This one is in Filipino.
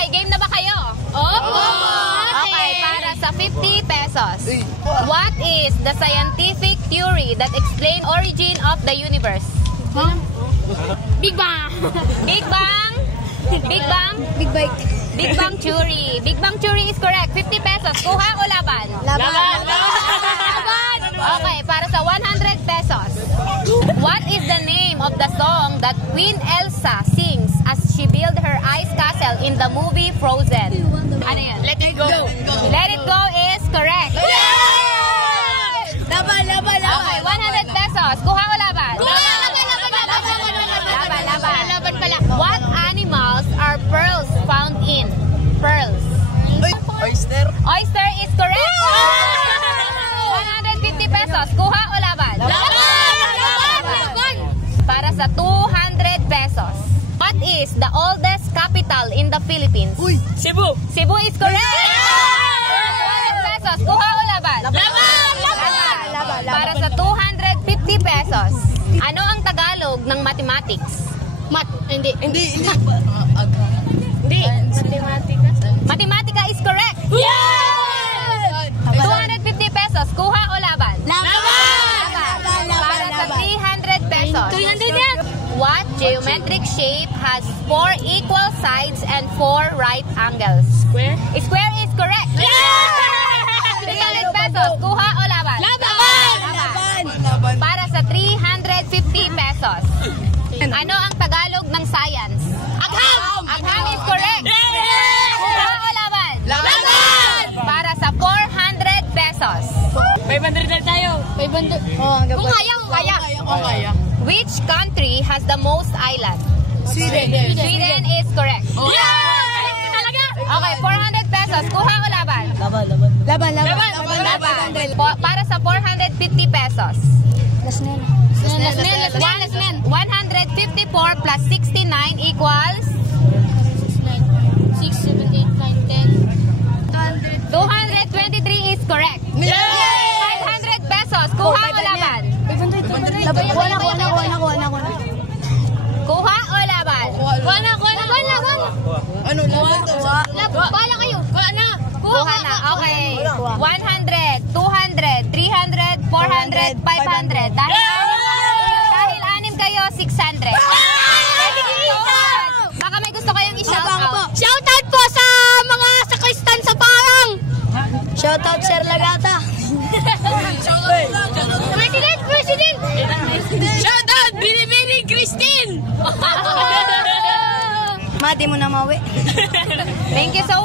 Okay, game na ba kayo? Opo! Okay, para sa 50 pesos. What is the scientific theory that explains origin of the universe? Big Bang! Big Bang? Big Bang? Big Bang. Big Bang Theory. Big Bang Theory is correct. 50 pesos. Kuha o laban? Laban! Okay, para sa 100 pesos. What is the name of the song that Queen Elsa sings as she built her ice castle in the movie Frozen? Ano yan? Let it go! Let It Go is correct. Laban! Okay, 100 pesos. Kuha o laban? Laban pala. What animals are pearls found in? Pearls. Oyster. Oyster is correct. 150 pesos. Kuha o laban? Laban! Para sa 200 pesos. What is the oldest capital in the Philippines? Cebu. Cebu is correct. 200 pesos. Kuha o laban? Laban. Para sa 250 pesos. Ano ang Tagalog ng mathematics? Hindi. Hindi. Matematika is correct. 250 pesos. Kuha o laban? Para sa 300 pesos. 300 yan. What geometric shape has 4 equal sides and 4 right angles? Square. Square is correct. 300 pesos. Kuha o laban? Para sa 350 pesos. Ano ang Tagalog ng science? Agham! Agham is correct. Kuha o laban? Para sa 400 pesos. 500 na tayo. 500. Kung kaya. Which country has the most islands? Sweden. Sweden is correct. Talaga? Okay, 400 pesos. Kuha o laban? Laban. Para sa 450 pesos. Last na. 154 plus 69 equals 6, 7, 8, 9, 10. 223 is correct. 500 pesos. Kuha o laban? 500. Laban. Kuha na. Kuha o laban? Kuha na. Ano laban? Kuha kayo. Kuha na. Kuha na. Okay. 100, 200, 300, 400, 500. Dahil anim kayo, 600. Baka may gusto kayong i-shout out. Shoutout po sa mga sakristan sa parang. Shoutout Sir Lagata. President. Shoutout! Bini Christine! Mati mo na mawi. Thank you so